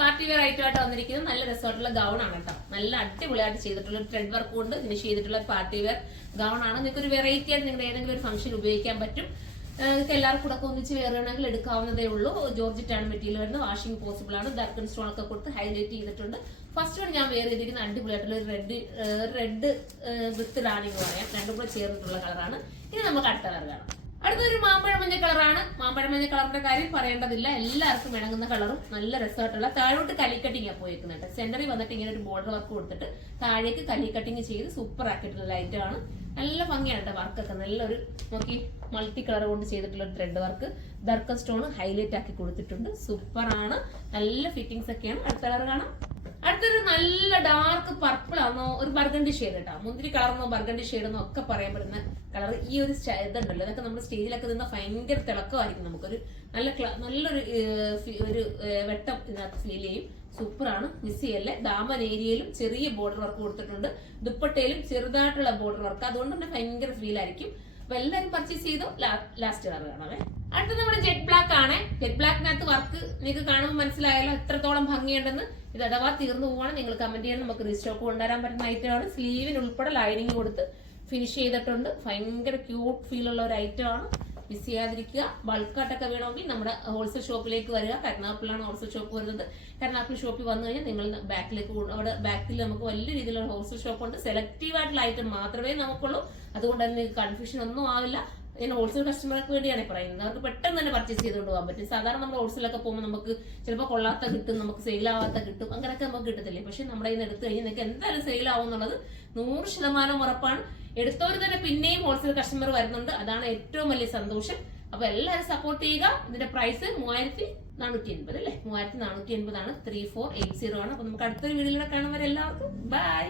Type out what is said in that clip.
Party wear ആയിട്ട് വന്നിരിക്കുന്നത് നല്ല രസമായിട്ടുള്ള ഗൗൺ ആണ് കേട്ടോ. നല്ല അടിപൊളിയായിട്ട് ചെയ്തിട്ടുള്ള ത്രെഡ് വർക്ക് കൊണ്ട് ഫിനിഷ് ചെയ്തിട്ടുള്ള പാർട്ടി വെയർ ഗൗൺ ആണ്. നിങ്ങൾക്ക് ഒരു വെറൈറ്റി ആയിട്ട് നിങ്ങളുടെ ഏതെങ്കിലും ഒരു ഫംഗ്ഷൻ ഉപയോഗിക്കാൻ പറ്റും. നിങ്ങൾക്ക് എല്ലാവർക്കും കൂടെ ഒന്നിച്ച് വേറെ വേണമെങ്കിൽ എടുക്കാവുന്നതേ ഉള്ളൂ. ജോർജറ്റ് ആണ് മെറ്റീരിയൽ വരുന്നത്. വാഷിംഗ് പോസിബിൾ ആണ്. ദർക്കൺ സ്റ്റോൺ ഒക്കെ കൊടുത്ത് ഹൈലൈറ്റ് ചെയ്തിട്ടുണ്ട്. ഫസ്റ്റ് വൺ ഞാൻ വെയർ ചെയ്തിരിക്കുന്ന അടിപൊളിയായിട്ടുള്ള റെഡ് വിത്ത് റാണി എന്ന് പറയാം. രണ്ടും കൂടെ ചേർന്നിട്ടുള്ള കളറാണ്. ഇനി നമുക്ക് അടുത്ത കളർ കാണാം. അടുത്തൊരു മാമ്പഴ മഞ്ഞ കളറാണ്. മാമ്പഴ മഞ്ഞ കളറിന്റെ കാര്യം പറയേണ്ടതില്ല. എല്ലാവർക്കും ഇണങ്ങുന്ന കളറും നല്ല രസമായിട്ടുള്ള താഴോട്ട് കലിക്കട്ടിങ് പോയിരിക്കുന്നുണ്ട്. സെന്ററിൽ വന്നിട്ട് ഇങ്ങനെ ഒരു ബോർഡർ വർക്ക് കൊടുത്തിട്ട് താഴേക്ക് കലിക്കട്ടിങ് ചെയ്ത് സൂപ്പർ ആക്കിയിട്ടുള്ള ഐറ്റമാണ്. നല്ല ഭംഗിയാണ് വർക്കൊക്കെ. നല്ലൊരു നോക്കി മൾട്ടി കളർ കൊണ്ട് ചെയ്തിട്ടുള്ള ഒരു ത്രെഡ് വർക്ക്. ദർക്കൺ സ്റ്റോൺ ഹൈലൈറ്റ് ആക്കി കൊടുത്തിട്ടുണ്ട്. സൂപ്പർ ആണ്. നല്ല ഫിറ്റിംഗ്സ് ഒക്കെയാണ്. അടുത്ത കളർ കാണാം. അടുത്തൊരു നല്ല ഡാർക്ക് പർപ്പിൾ ആണോ ഒരു ബർഗണ്ടി ഷെയ്ഡ് കേട്ടോ. മുന്തിരി കളർന്നോ ബർഗണ്ടി ഷെയ്ഡെന്നോ ഒക്കെ പറയാൻ പറ്റുന്ന കളർ. ഈ ഒരു ഇതുണ്ടല്ലോ, ഇതൊക്കെ നമ്മുടെ സ്റ്റേജിലൊക്കെ നിന്ന് ഭയങ്കര തിളക്കമായിരിക്കും. നമുക്കൊരു നല്ലൊരു വെട്ടം ഇതിനകത്ത് ഫീൽ ചെയ്യും. സൂപ്പറാണ്. മിസ് ചെയ്യല്ലേ. ദാമൻ ഏരിയയിലും ചെറിയ ബോർഡർ വർക്ക് കൊടുത്തിട്ടുണ്ട്. ദുപ്പട്ടയിലും ചെറുതായിട്ടുള്ള ബോർഡർ വർക്ക്. അതുകൊണ്ട് തന്നെ ഭയങ്കര ഫീൽ ആയിരിക്കും. അപ്പൊ എല്ലാവരും പർച്ചേസ് ചെയ്തോ. ലാസ്റ്റ് കളർ കാണാവേ. അടുത്ത നമ്മുടെ ജെറ്റ് ബ്ലാക്ക് ആണ്. ജെറ്റ് ബ്ലാക്കിനകത്ത് വർക്ക് നിങ്ങൾക്ക് കാണുമ്പോൾ മനസ്സിലായല്ലോ എത്രത്തോളം ഭംഗിയുണ്ടെന്ന്. ഇത് അഥവാ തീർന്നു പോവാണ് നിങ്ങൾ കമന്റ് ചെയ്യാൻ. നമുക്ക് റീസ്റ്റോക്ക് കൊണ്ടുവരാൻ പറ്റുന്ന ഐറ്റമാണ്. സ്ലീവിന് ഉൾപ്പെടെ ലൈനിങ് കൊടുത്ത് ഫിനിഷ് ചെയ്തിട്ടുണ്ട്. ഭയങ്കര ക്യൂട്ട് ഫീൽ ഉള്ള ഒരു ഐറ്റമാണ്. മിസ് ചെയ്യാതിരിക്കുക. ബൾക്കായിട്ടൊക്കെ വേണമെങ്കിൽ നമ്മുടെ ഹോൾസെയിൽ ഷോപ്പിലേക്ക് വരിക. കരുനാഗപ്പള്ളിയാണ് ഹോൾസെയിൽ ഷോപ്പ് വരുന്നത്. കരുനാഗപ്പള്ളി ഷോപ്പിൽ വന്നു കഴിഞ്ഞാൽ നിങ്ങൾ ബാക്കിലേക്ക് അവിടെ ബാക്കിൽ നമുക്ക് വലിയ രീതിയിലുള്ള ഹോൾസെയിൽ ഷോപ്പ് ഉണ്ട്. സെലക്റ്റീവ് ആയിട്ടുള്ള ഐറ്റം മാത്രമേ നമുക്കുള്ളൂ. അതുകൊണ്ട് തന്നെ കൺഫ്യൂഷൻ ഒന്നും ആവില്ല. ഞാൻ ഹോൾസെയിൽ കസ്റ്റമർക്ക് വേണ്ടിയാണ് പറയുന്നത്. അവർക്ക് പെട്ടെന്ന് തന്നെ പർച്ചേസ് ചെയ്തുകൊണ്ട് പോകാൻ പറ്റും. സാധാരണ നമ്മൾ ഹോൾസെയിലൊക്കെ പോകുമ്പോൾ നമുക്ക് ചിലപ്പോൾ കൊള്ളാത്ത കിട്ടും, നമുക്ക് സെയിലാവാത്ത കിട്ടും, അങ്ങനെയൊക്കെ നമുക്ക് കിട്ടത്തില്ലേ. പക്ഷെ നമ്മുടെ ഇന്ന് എടുത്തു കഴിഞ്ഞാൽ നിങ്ങൾക്ക് എന്തായാലും സെയിലാവും എന്നുള്ളത് 100% ഉറപ്പാണ്. എടുത്തവർ തന്നെ പിന്നെയും ഹോൾസെയിൽ കസ്റ്റമർ വരുന്നുണ്ട്. അതാണ് ഏറ്റവും വലിയ സന്തോഷം. അപ്പൊ എല്ലാവരും സപ്പോർട്ട് ചെയ്യുക. ഇതിന്റെ പ്രൈസ് 3480 അല്ലേ, 3480 ആണ്. 3480 ആണ്. അപ്പൊ നമുക്ക് അടുത്തൊരു വീഡിയോയിലൂടെ കാണുന്നവരെ എല്ലാവർക്കും ബൈ.